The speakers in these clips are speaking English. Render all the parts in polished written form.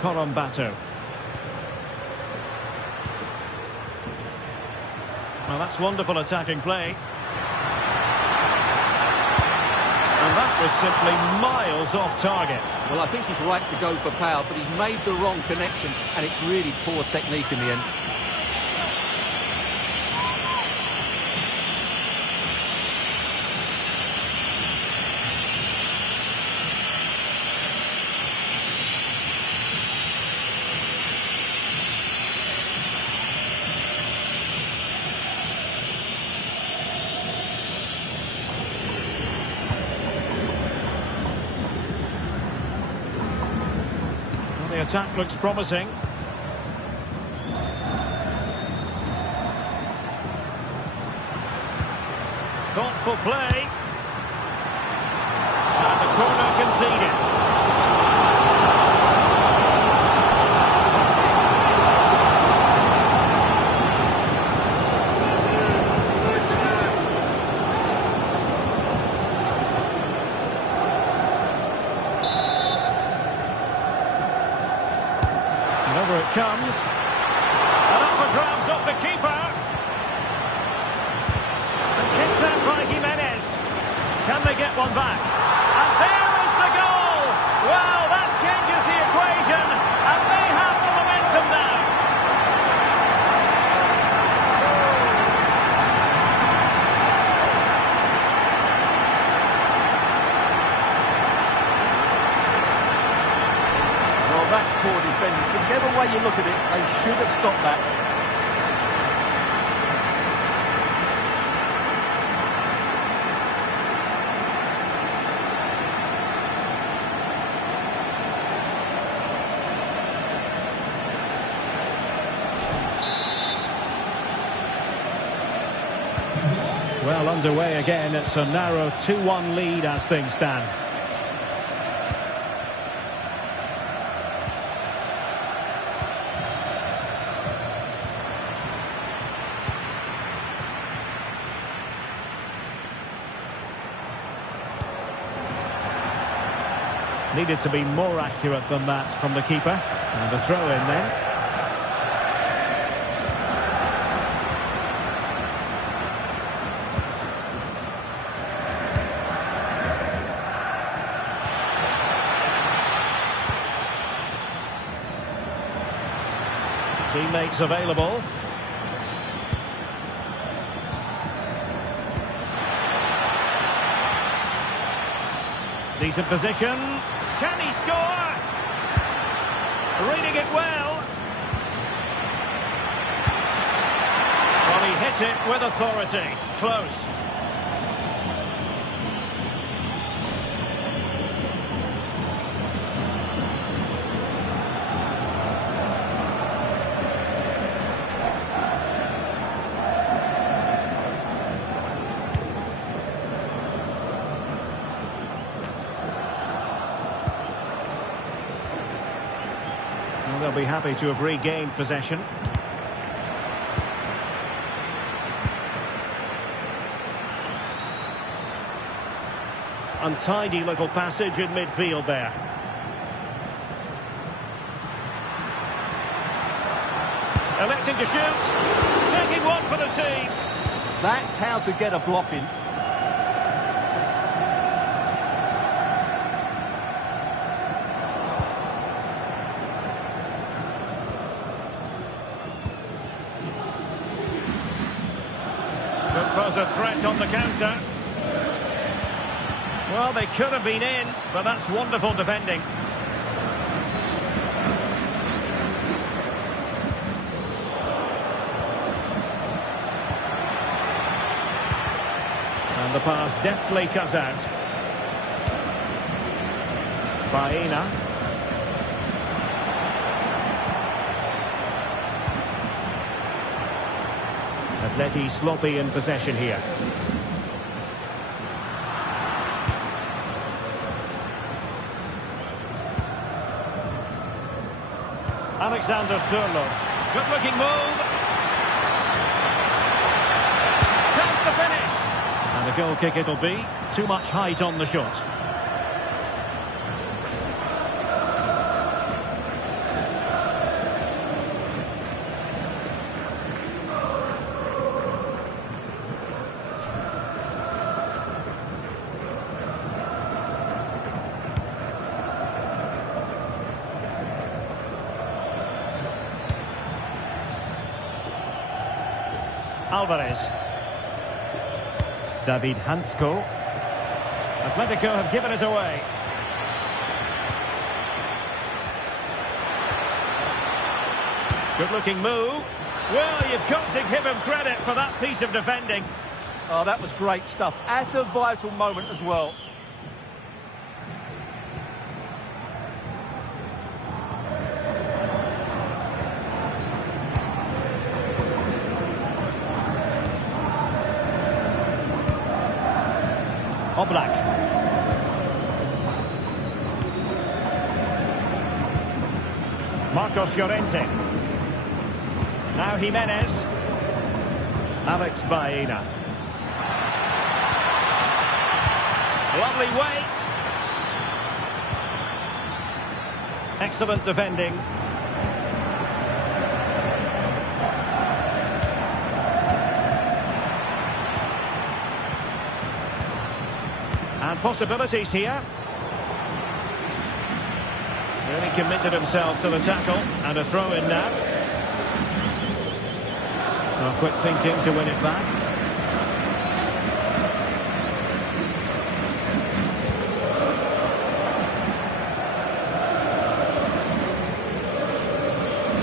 Colombato. Well, that's wonderful attacking play. And that was simply miles off target. Well, I think he's right to go for power, but he's made the wrong connection, and it's really poor technique in the end. The attack looks promising. Thoughtful play. And the corner conceded. Over it comes. And up for grabs off the keeper. And kicked out by Jimenez. Can they get one back? And there is the goal! Well, that changes the equation. And they have the momentum now. Well, that's poor defending. Whichever way you look at it, they should have stopped that. Well, underway again. It's a narrow 2-1 lead as things stand. Needed to be more accurate than that from the keeper. And a throw in then. Teammates available. Decent position. Can he score? Reading it well. Well, he hit it with authority. Close. They'll be happy to have regained possession. Untidy little passage in midfield there. Electing to shoot. Taking one for the team. That's how to get a block in. Pose a threat on the counter. Well, they could have been in, but that's wonderful defending. And the pass deftly cut out. Baena. Atleti sloppy in possession here. Alexander Sørloth. Good looking move. Chance to finish. And a goal kick it'll be. Too much height on the shot. Alvarez. David Hansko. Atletico have given us away. Good-looking move. Well, you've got to give him credit for that piece of defending. Oh, that was great stuff. At a vital moment as well. Oblak. Marcos Llorente. Now Jimenez. Alex Baena. Lovely weight. Excellent defending. And possibilities here. Really committed himself to the tackle. And a throw in now. Oh, quick thinking to win it back.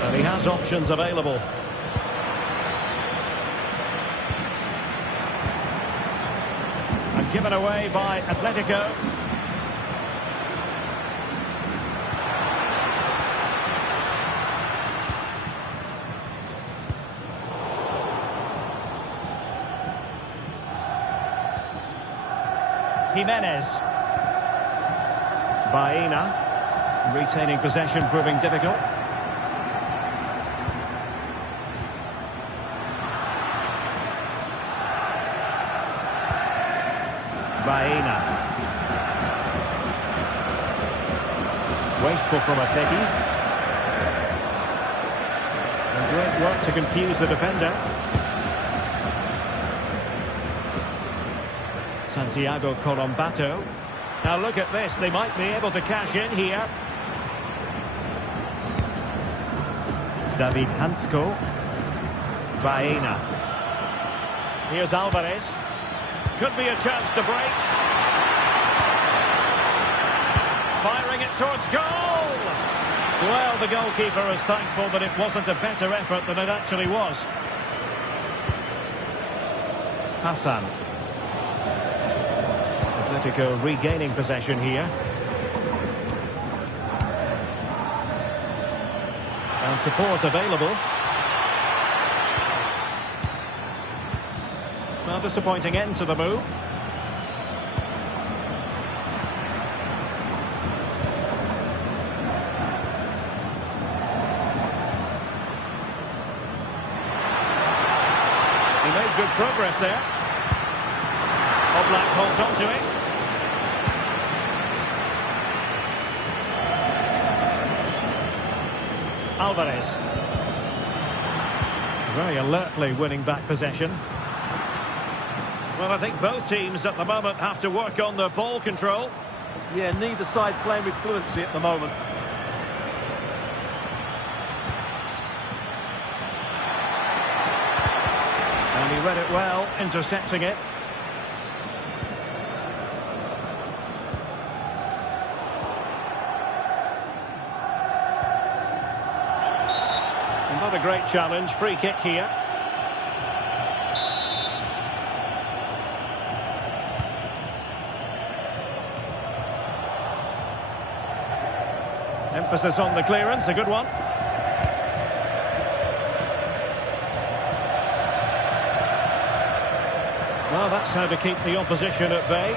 And he has options available. And given away by Atletico. Jimenez. Baena. Retaining possession proving difficult. Baena. Wasteful from Atleti. And great work to confuse the defender. Santiago Colombato. Now look at this, they might be able to cash in here. David Hansko. Baena. Here's Alvarez. Could be a chance to break. Firing it towards goal. Well, the goalkeeper is thankful that it wasn't a better effort than it actually was. Hassan. Atletico regaining possession here. And support available. Well, disappointing end to the move. He made good progress there. Oblak holds on to it. Alvarez. Very alertly winning back possession. Well, I think both teams at the moment have to work on their ball control. Yeah, neither side playing with fluency at the moment. And he read it well, intercepting it. Not a great challenge, free kick here. Emphasis on the clearance, a good one. Well, that's how to keep the opposition at bay.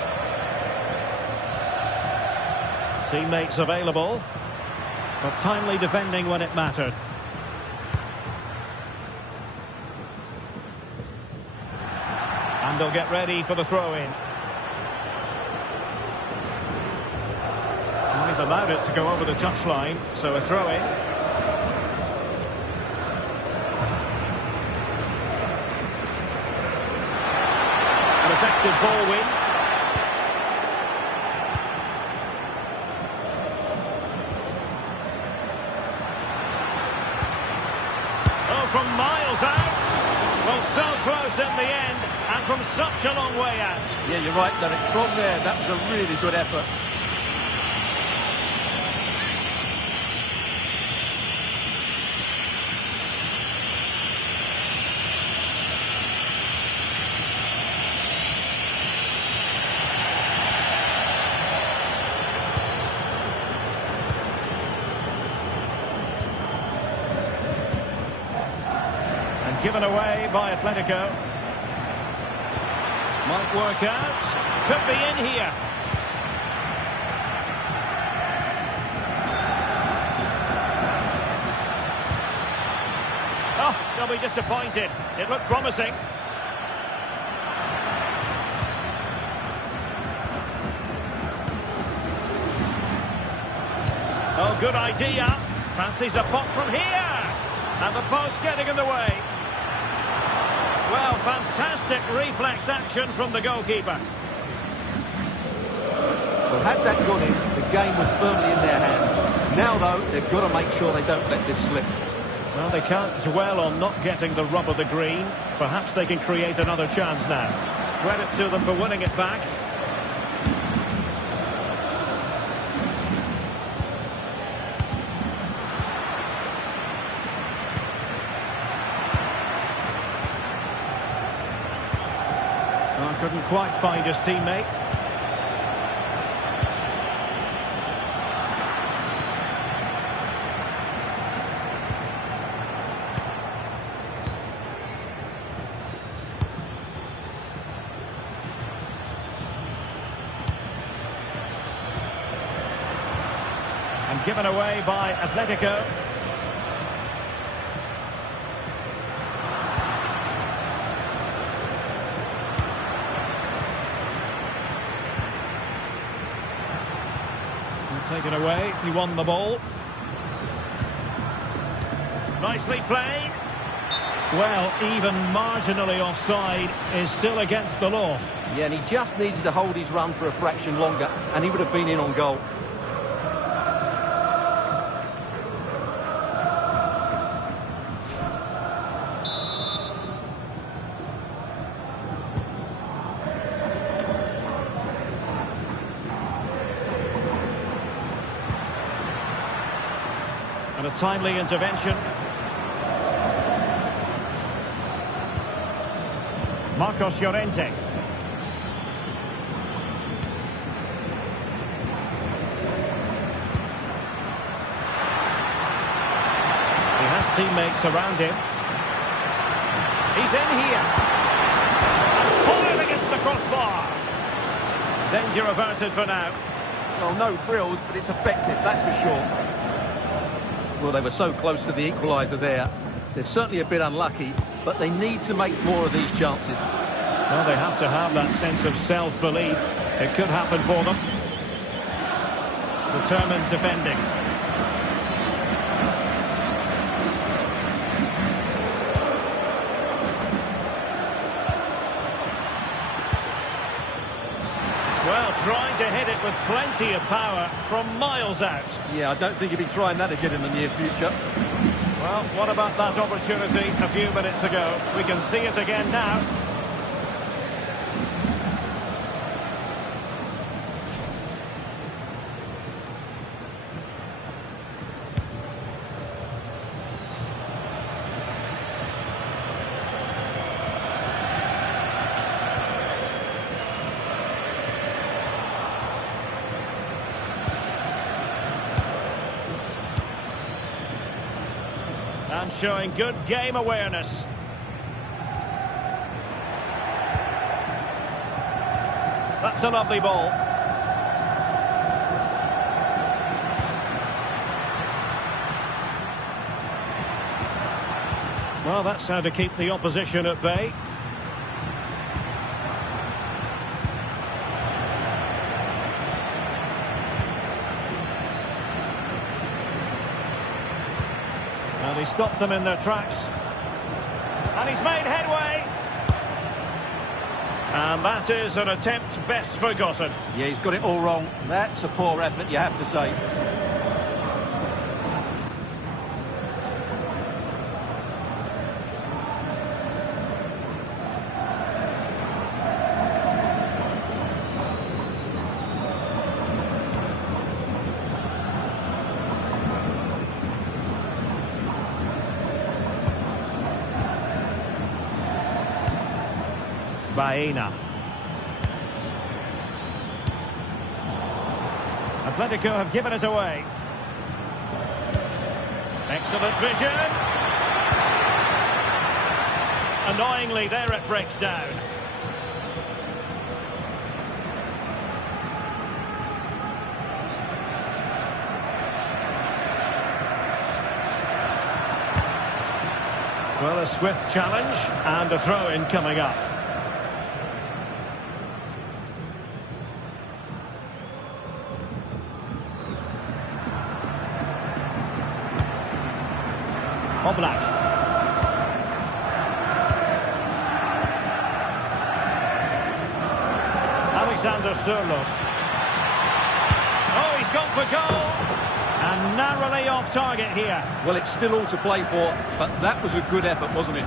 Teammates available, but timely defending when it mattered. And they'll get ready for the throw-in. Well, he's allowed it to go over the touchline, so a throw-in. An effective ball win. Oh, from miles out. Well, so close in the end, and from such a long way out. Yeah, you're right, Derek. From there, that was a really good effort. Given away by Atletico. Might work out. Could be in here. Oh, they'll be disappointed. It looked promising. Oh, good idea. Fancies a pop from here. And the post getting in the way. Well, fantastic reflex action from the goalkeeper. Well, had that gone in, the game was firmly in their hands. Now, though, they've got to make sure they don't let this slip. Well, they can't dwell on not getting the rub of the green. Perhaps they can create another chance now. Credit to them for winning it back. Couldn't quite find his teammate. And given away by Atletico. Taken away, he won the ball. Nicely played. Well, even marginally offside is still against the law. Yeah, and he just needed to hold his run for a fraction longer, and he would have been in on goal. And a timely intervention. Marcos Llorente. He has teammates around him. He's in here. And fired against the crossbar. Danger averted for now. Well, no frills, but it's effective, that's for sure. Well, they were so close to the equaliser there. They're certainly a bit unlucky, but they need to make more of these chances. Well, they have to have that sense of self-belief. It could happen for them. Determined defending. Well, trying to hit it with plenty of power from miles out. Yeah, I don't think he'll be trying that again in the near future. Well, what about that opportunity a few minutes ago? We can see it again now. And showing good game awareness. That's a lovely ball. Well, that's how to keep the opposition at bay. And he stopped them in their tracks. And he's made headway. And that is an attempt best forgotten. Yeah, he's got it all wrong. That's a poor effort, you have to say. Baena. Atletico have given us away. Excellent vision. Annoyingly, there it breaks down. Well, a swift challenge and a throw-in coming up. Oblak. Alexander Sørloth. Oh, he's gone for goal. And narrowly off target here. Well, it's still all to play for, but that was a good effort, wasn't it?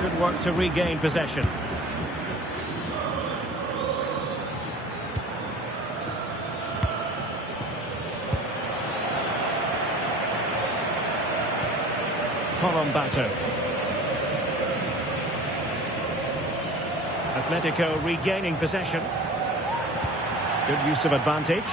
Good work to regain possession. Batter. Atletico regaining possession. Good use of advantage.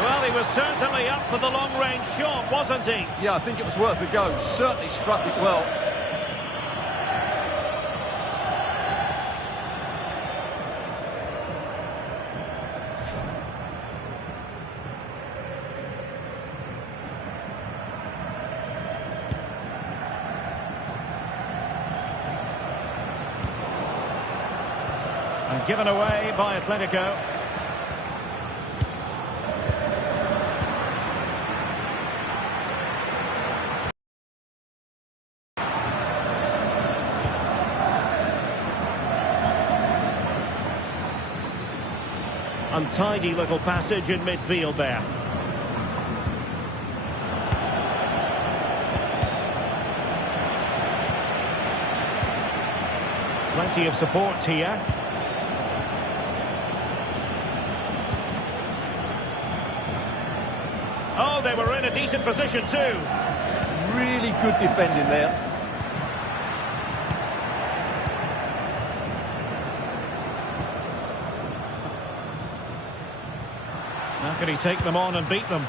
Well, he was certainly up for the long-range shot, wasn't he? Yeah, I think it was worth a go. Certainly struck it well. And given away by Atletico. Untidy little passage in midfield there. Plenty of support here. Oh, they were in a decent position too. Really good defending there. How can he take them on and beat them?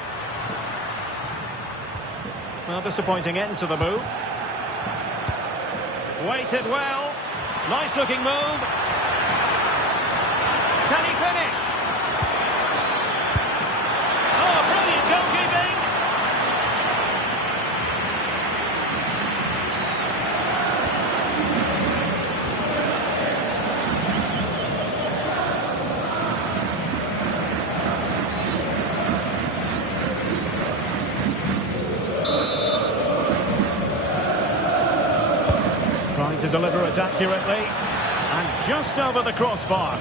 Well, disappointing end to the move. Waited well. Nice looking move. Can he finish? Oh, brilliant goalkeeping. Trying to deliver it accurately. And just over the crossbar.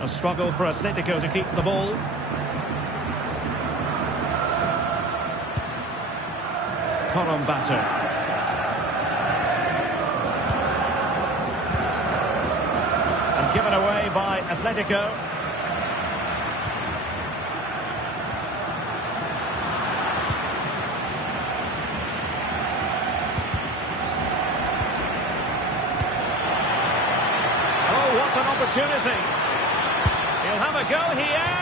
A struggle for Atletico to keep the ball. Batter. And given away by Atletico. Oh, what an opportunity. He'll have a go here.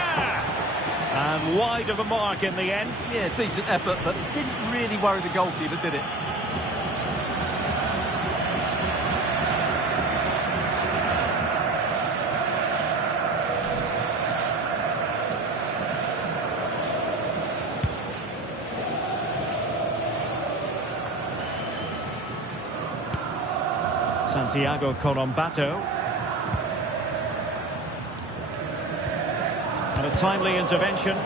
And wide of the mark in the end. Yeah, decent effort, but didn't really worry the goalkeeper, did it? Santiago Colombato. And a timely intervention.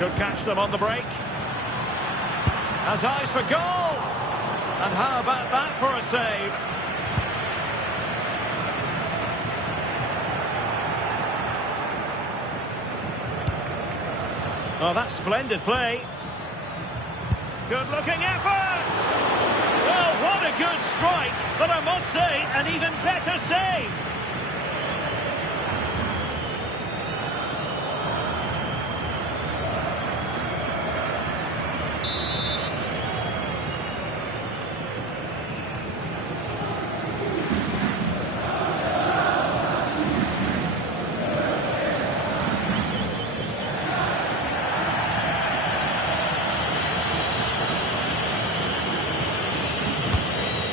Could catch them on the break. Has eyes for goal. And how about that for a save? Oh, that's splendid play. Good-looking effort! Well, what a good strike, but I must say, an even better save.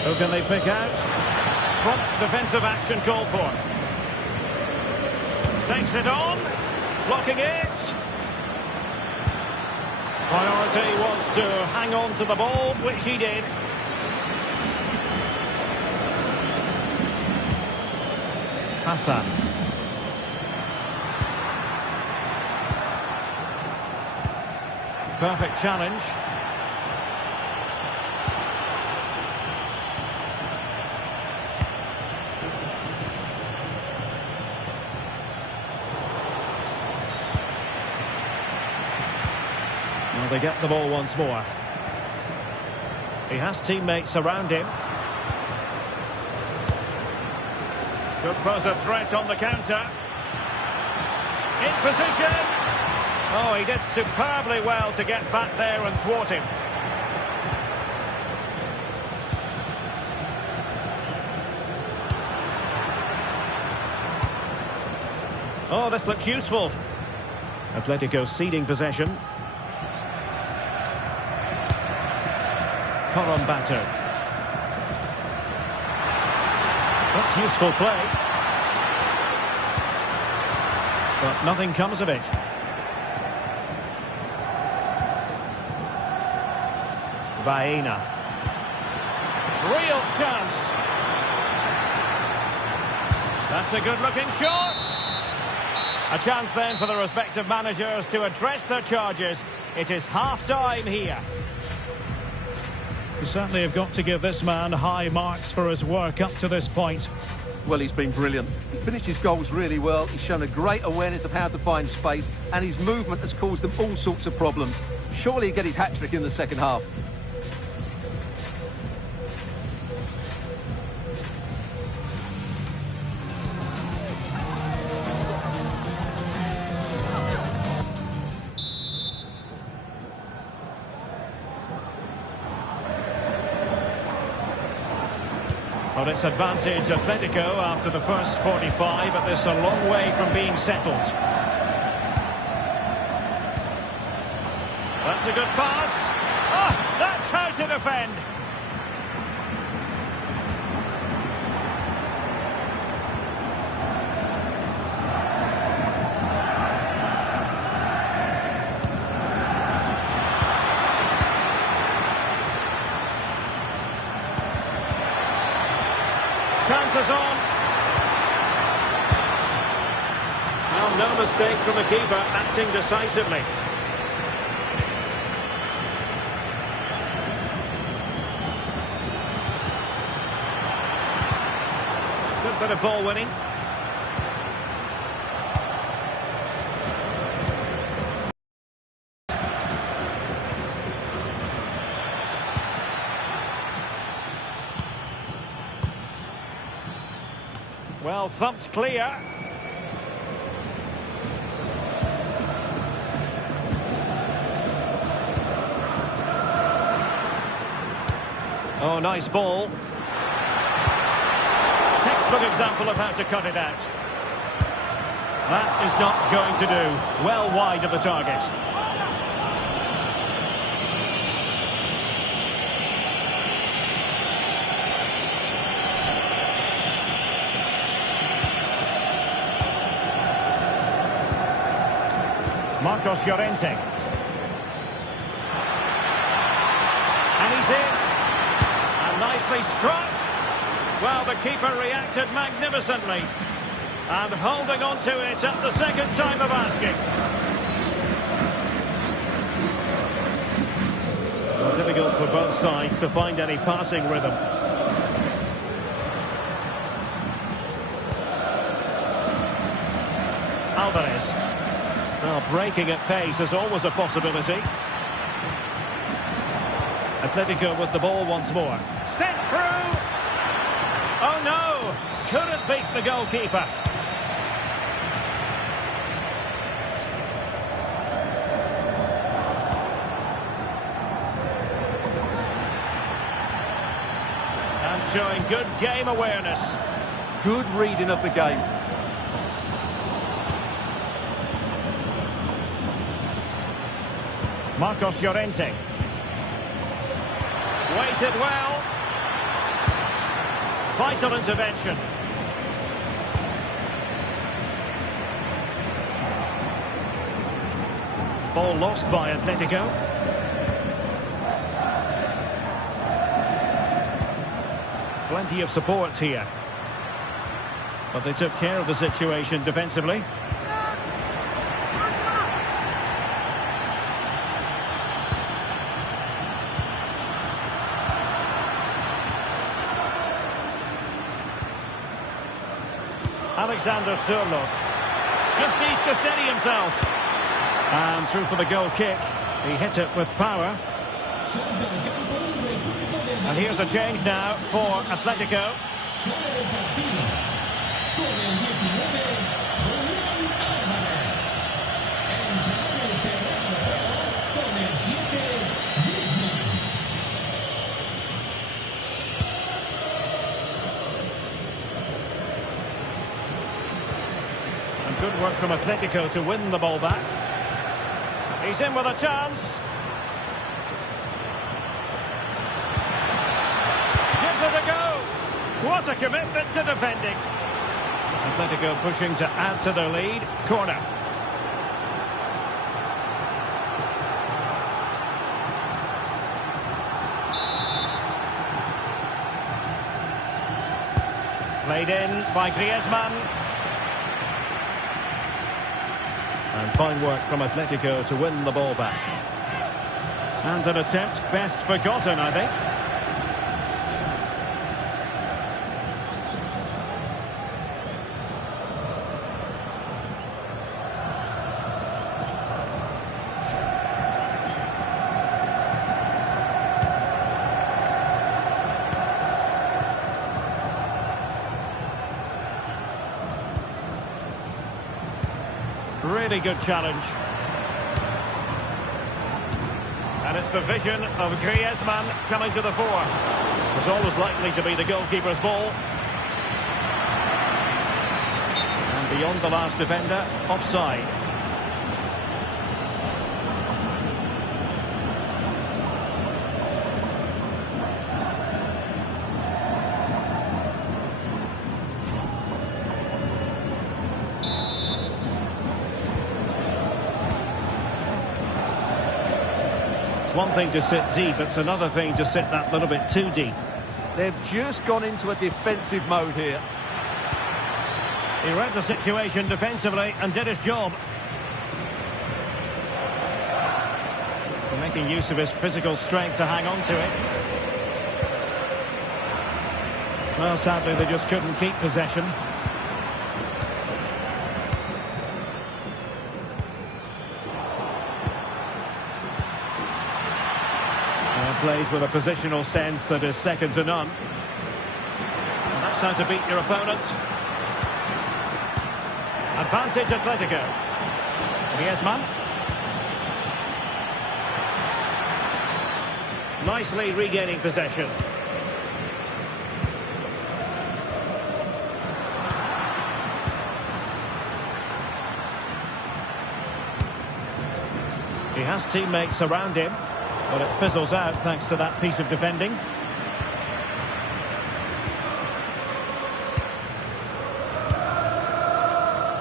Who can they pick out? Prompt defensive action called for. Takes it on. Blocking it. Priority was to hang on to the ball, which he did. Hassan. Perfect challenge. Well, they get the ball once more. He has teammates around him. Could pose a threat on the counter. In position. Oh, he did superbly well to get back there and thwart him. Oh, this looks useful. Atletico ceding possession. Column battered. That's useful play. But nothing comes of it. Baena. Real chance. That's a good-looking shot. A chance then for the respective managers to address their charges. It is half-time here. You certainly have got to give this man high marks for his work up to this point. Well, he's been brilliant. He finished his goals really well. He's shown a great awareness of how to find space, and his movement has caused them all sorts of problems. Surely he'll get his hat-trick in the second half. Well, it's advantage Atletico after the first 45, but this is a long way from being settled. That's a good pass. Oh, that's how to defend. Chances on. Well, no mistake from the keeper, acting decisively. Good bit of ball winning. Well, thumped clear. Oh, nice ball. Textbook example of how to cut it out. That is not going to do. Well wide of the target. Marcos Llorente. And he's in. And nicely nicely struck. Well, the keeper reacted magnificently. And holding on to it at the second time of asking. Well, difficult for both sides to find any passing rhythm. Alvarez. Well, breaking at pace is always a possibility. Atletico with the ball once more. Sent through! Oh no! Couldn't beat the goalkeeper. And showing good game awareness. Good reading of the game. Marcos Llorente. Waited well. Vital intervention. Ball lost by Atletico. Plenty of support here. But they took care of the situation defensively. Alexander Sørloth. Just needs to steady himself. And through for the goal kick. He hit it with power. And here's a change now for Atletico. And good work from Atletico to win the ball back. He's in with a chance. Gives it a go. What a commitment to defending. Atletico pushing to add to their lead. Corner. Played in by Griezmann. And fine work from Atletico to win the ball back. And an attempt best forgotten, I think. Really good challenge. And it's the vision of Griezmann coming to the fore. It's always likely to be the goalkeeper's ball. And beyond the last defender, offside. It's one thing to sit deep, it's another thing to sit that little bit too deep. They've just gone into a defensive mode here. He read the situation defensively and did his job. Making use of his physical strength to hang on to it. Well, sadly, they just couldn't keep possession. Plays with a positional sense that is second to none. And that's how to beat your opponent. Advantage Atletico. Griezmann. Nicely regaining possession. He has teammates around him. But it fizzles out thanks to that piece of defending.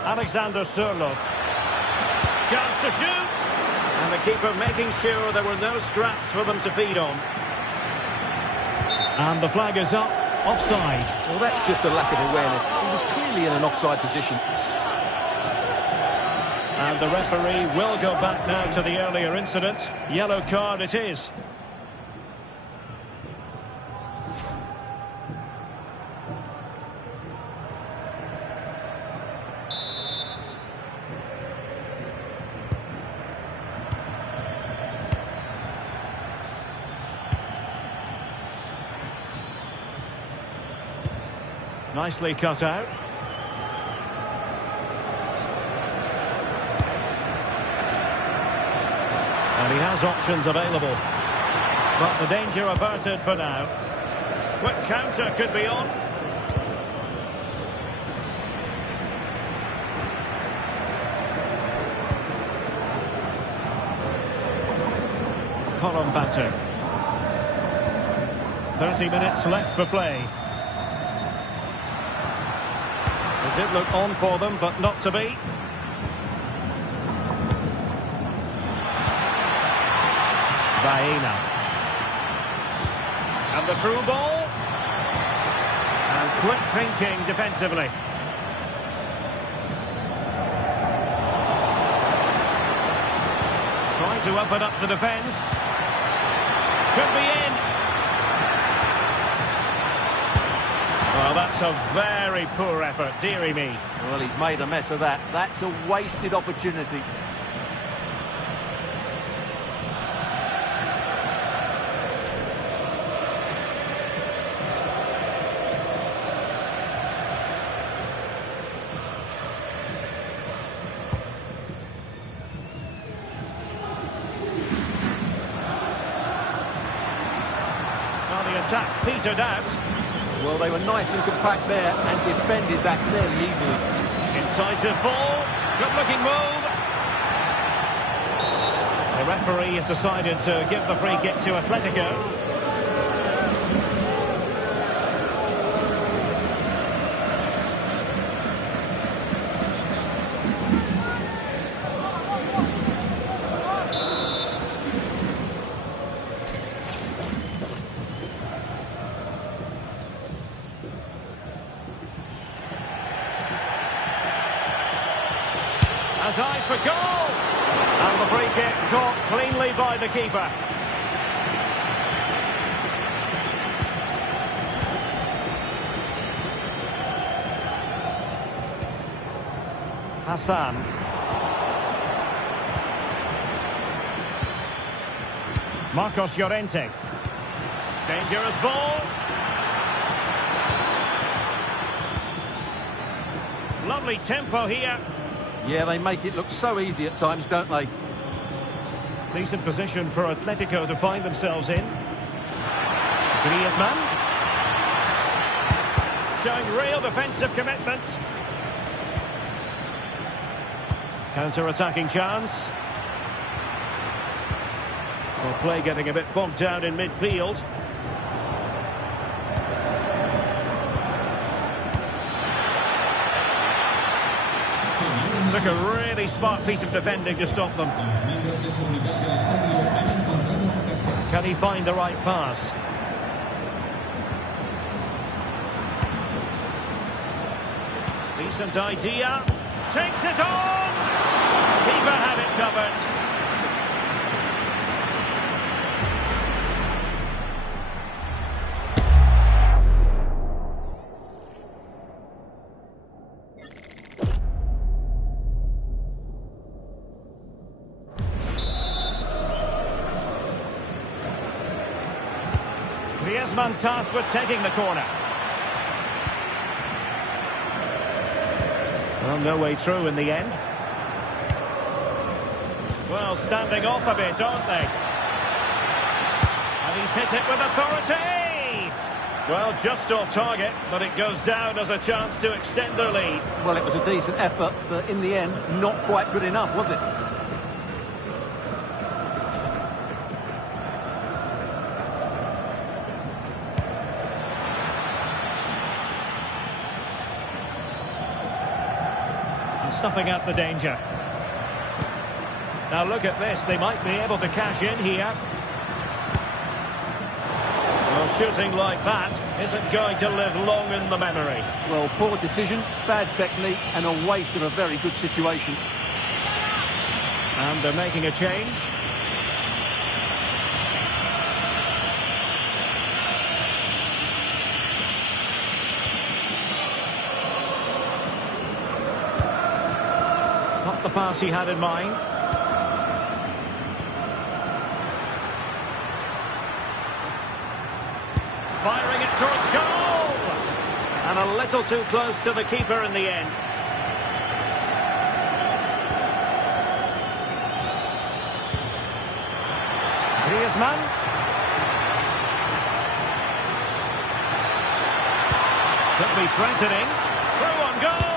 Alexander Sørloth. Chance to shoot. And the keeper making sure there were no scraps for them to feed on. And the flag is up. Offside. Well, that's just a lack of awareness. He was clearly in an offside position. And the referee will go back now to the earlier incident. Yellow card it is. Nicely cut out. And he has options available. But the danger averted for now. Quick counter could be on. Column batter. 30 minutes left for play. It did look on for them, but not to be. Baena. And the through ball. And quick thinking defensively. Trying to open up the defence. Could be in. Well, that's a very poor effort, dearie me. Well, he's made a mess of that. That's a wasted opportunity. Well, the attack petered out. Well, they were nice and compact there and defended that fairly easily. Incisive ball. Good-looking move. The referee has decided to give the free kick to Atletico. Has eyes for goal. And the free kick caught cleanly by the keeper. Hassan. Marcos Llorente. Dangerous ball. Lovely tempo here. Yeah, they make it look so easy at times, don't they? Decent position for Atletico to find themselves in. Griezmann. Showing real defensive commitment. Counter-attacking chance. Well, play getting a bit bogged down in midfield. Took a really smart piece of defending to stop them. Can he find the right pass? Decent idea. Takes it on! Keeper had it covered. Griezmann tasked with taking the corner. Well, no way through in the end. Well, standing off a bit, aren't they? And he's hit it with authority! Well, just off target, but it goes down as a chance to extend their lead. Well, it was a decent effort, but in the end, not quite good enough, was it? Snuffing out the danger. Now look at this, they might be able to cash in here. Well, shooting like that isn't going to live long in the memory. Well, poor decision, bad technique, and a waste of a very good situation. And they're making a change. Not the pass he had in mind. Firing it towards goal! And a little too close to the keeper in the end. Griezmann. Could be threatening. Through on goal.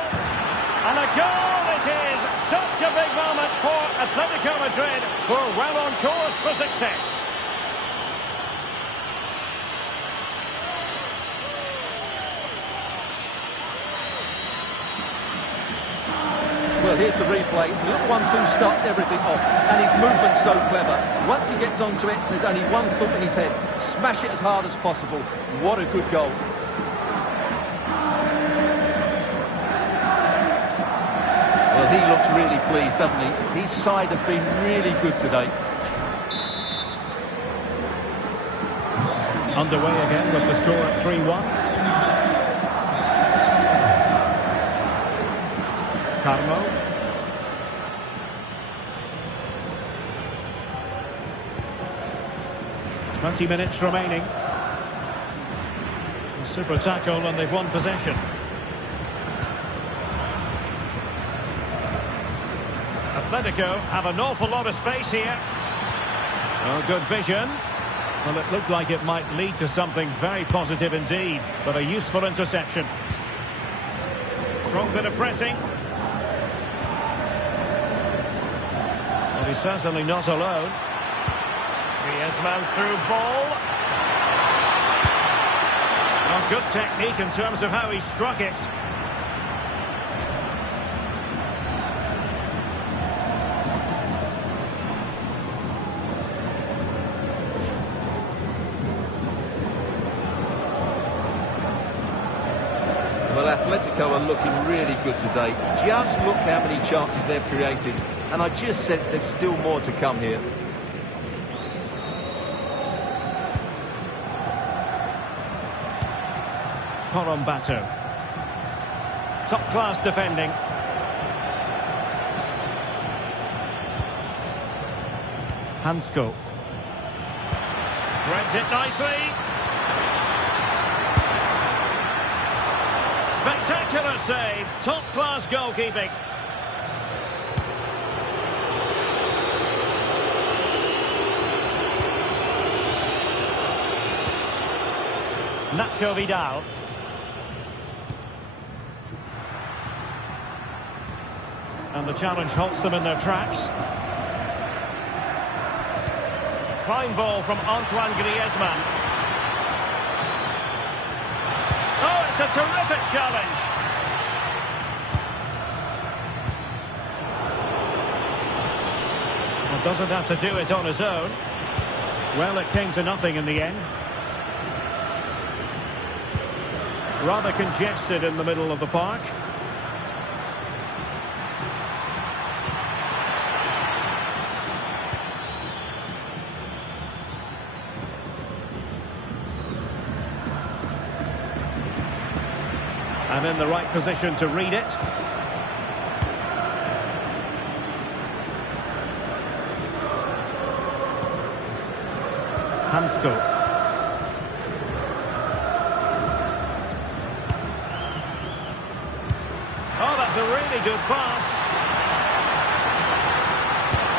And a goal it is. Such a big moment for Atletico Madrid, who are well on course for success. Well, here's the replay. The little 1-2 starts everything off, and his movement's so clever. Once he gets onto it, there's only one thought in his head. Smash it as hard as possible. What a good goal. Well, he looks really pleased, doesn't he? His side have been really good today. Underway again with the score at 3-1. Carmo. 20 minutes remaining. A super tackle and they've won possession. Atletico have an awful lot of space here. Oh, good vision. Well, it looked like it might lead to something very positive indeed, but a useful interception. Strong bit of pressing. Well, he's certainly not alone. Griezmann through ball. Oh, good technique in terms of how he struck it. Well, Atletico are looking really good today. Just look how many chances they've created. And I just sense there's still more to come here. Corombato. Top-class defending. Hansko. Threads it nicely. Spectacular save. Top-class goalkeeping. Nacho Vidal. And the challenge halts them in their tracks. Fine ball from Antoine Griezmann. Oh, it's a terrific challenge. Well, doesn't have to do it on his own. Well, it came to nothing in the end. Rather congested in the middle of the park. And in the right position to read it. Hansko. Oh, that's a really good pass.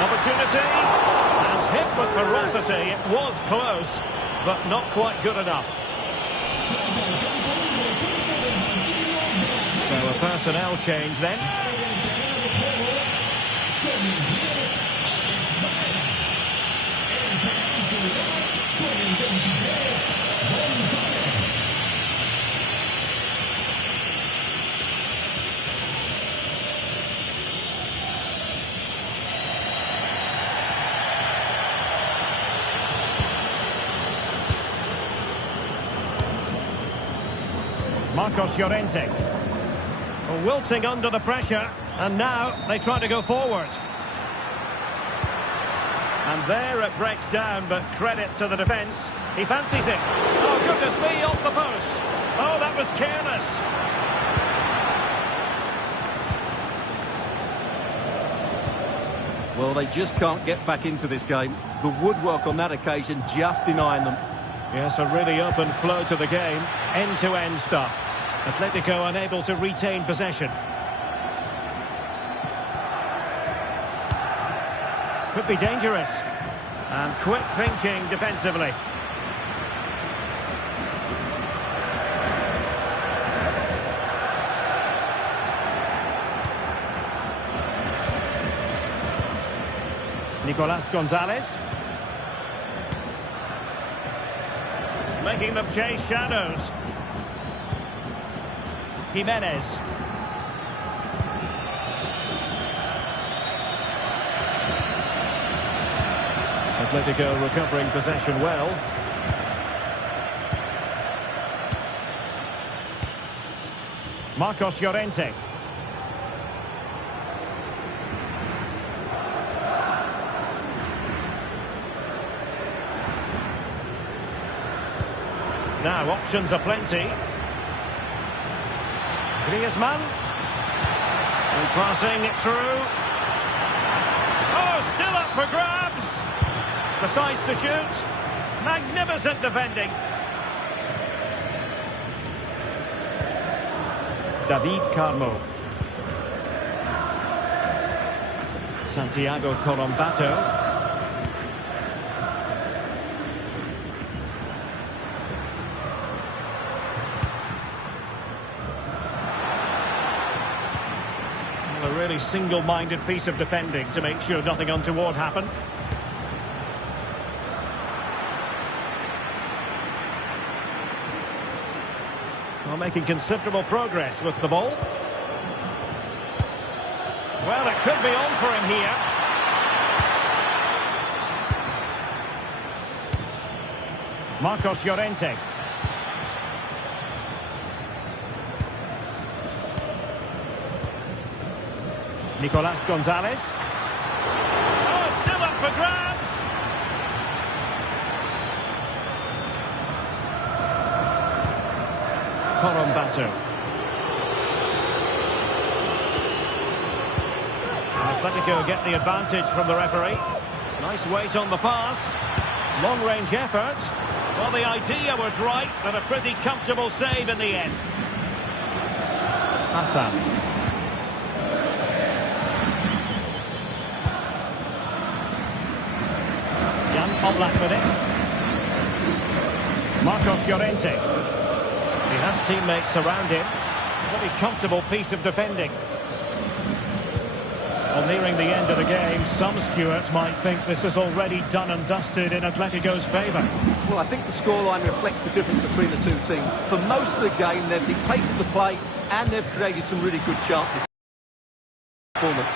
Opportunity. And hit with ferocity. It was close, but not quite good enough. So a personnel change then. Marcos Llorente. Wilting under the pressure, and now they try to go forward. And there it breaks down, but credit to the defence. He fancies it. Oh, goodness me, off the post. Oh, that was careless. Well, they just can't get back into this game. The woodwork on that occasion just denying them. Yes, a really open flow to the game. End-to-end stuff. Atletico unable to retain possession. Could be dangerous. And quick thinking defensively. Nicolas Gonzalez. Making them chase shadows. Jimenez. Atletico recovering possession well. Marcos Llorente. Now options are plenty. Griezmann. And passing it through. Oh, still up for grabs. Decides to shoot. Magnificent defending. David Carmo. Santiago Colombato. A really single-minded piece of defending to make sure nothing untoward happened. Well, making considerable progress with the ball. Well, it could be on for him here. Marcos Llorente. Nicolas Gonzalez. Oh, still up for grabs. Colombato. Atletico get the advantage from the referee. Nice weight on the pass. Long-range effort. Well, the idea was right, but a pretty comfortable save in the end. Hassan. Oblak with it. Marcos Llorente. He has teammates around him. A very comfortable piece of defending. Well, nearing the end of the game, some stewards might think this is already done and dusted in Atletico's favour. Well, I think the scoreline reflects the difference between the two teams. For most of the game, they've dictated the play and they've created some really good chances. Performance.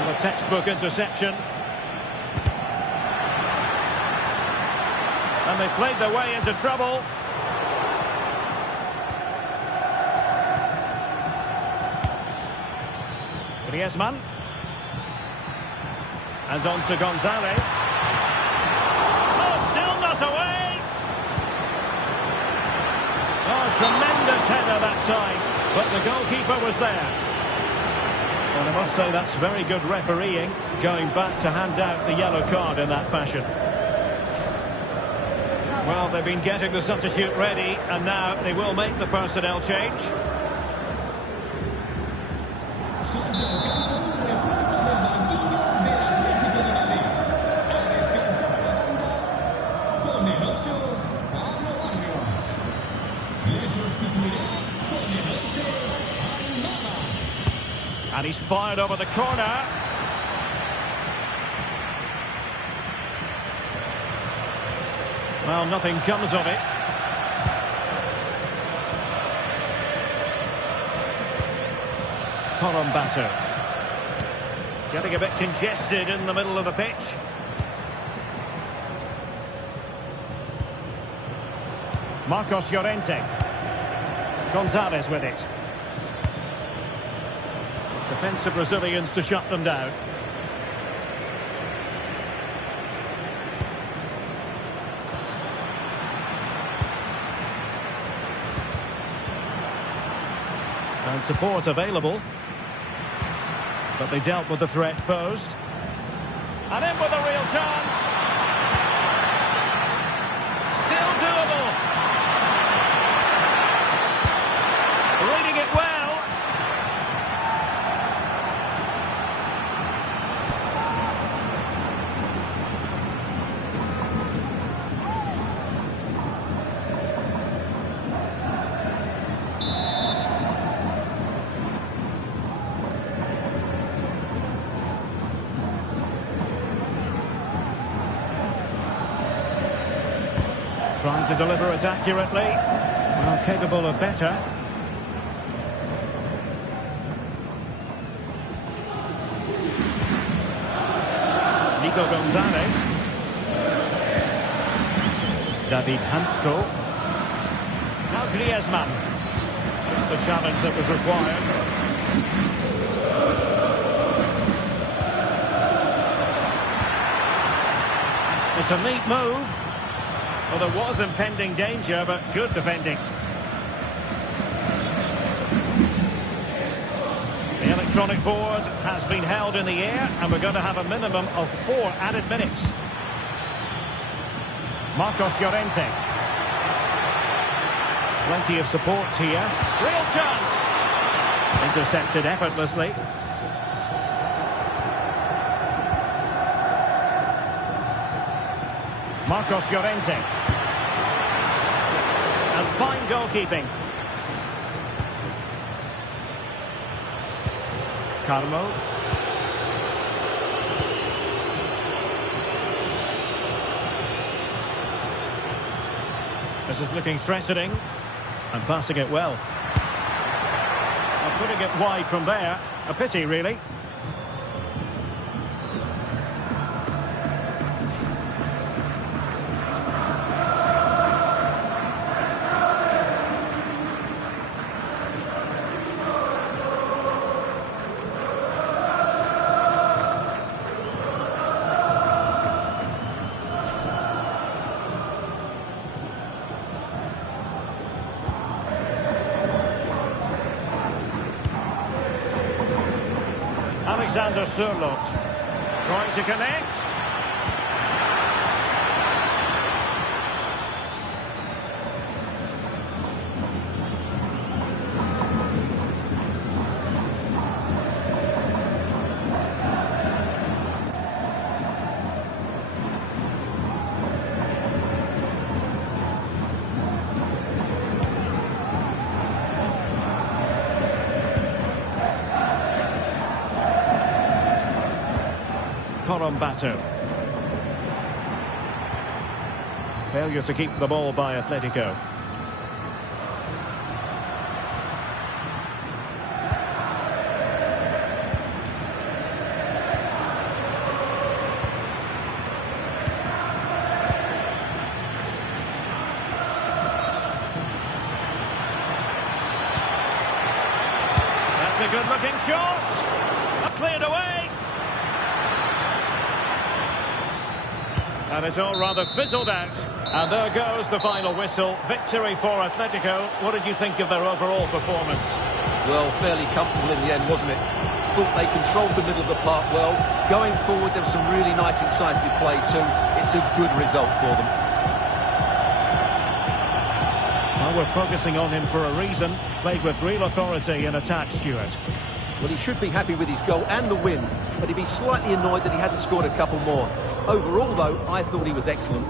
Well, a textbook interception. And they played their way into trouble. Griezmann. And on to Gonzalez. Oh, still not away. Oh, tremendous header that time. But the goalkeeper was there. And I must say that's very good refereeing, going back to hand out the yellow card in that fashion. Well, they've been getting the substitute ready, and now they will make the personnel change. And he's fired over the corner. Well, nothing comes of it. Colombato. Getting a bit congested in the middle of the pitch. Marcos Llorente. Gonzalez with it. Defensive Brazilians to shut them down. And support available. But they dealt with the threat posed. And in with a real chance. Still doable. Reading it well. Trying to deliver it accurately. Well, capable of better. Nico Gonzalez. David Hansko. Now Griezmann. Just the challenge that was required. It's a neat move. Well, there was impending danger, but good defending. The electronic board has been held in the air, and we're going to have a minimum of 4 added minutes. Marcos Llorente. Plenty of support here. Real chance. Intercepted effortlessly. Marcos Llorente. And fine goalkeeping. Carmo. This is looking threatening. And passing it well. And putting it wide from there. A pity, really. Alexander Sørloth trying to connect. Bato. Failure to keep the ball by Atletico. That's a good-looking shot. Cleared away. And it's all rather fizzled out. And there goes the final whistle. Victory for Atletico. What did you think of their overall performance? Well, fairly comfortable in the end, wasn't it? Thought they controlled the middle of the park well. Going forward, there was some really nice, incisive play too. It's a good result for them. Well, we're focusing on him for a reason. Played with real authority in attack, Stuart. Well, he should be happy with his goal and the win, but he'd be slightly annoyed that he hasn't scored a couple more. Overall, though, I thought he was excellent.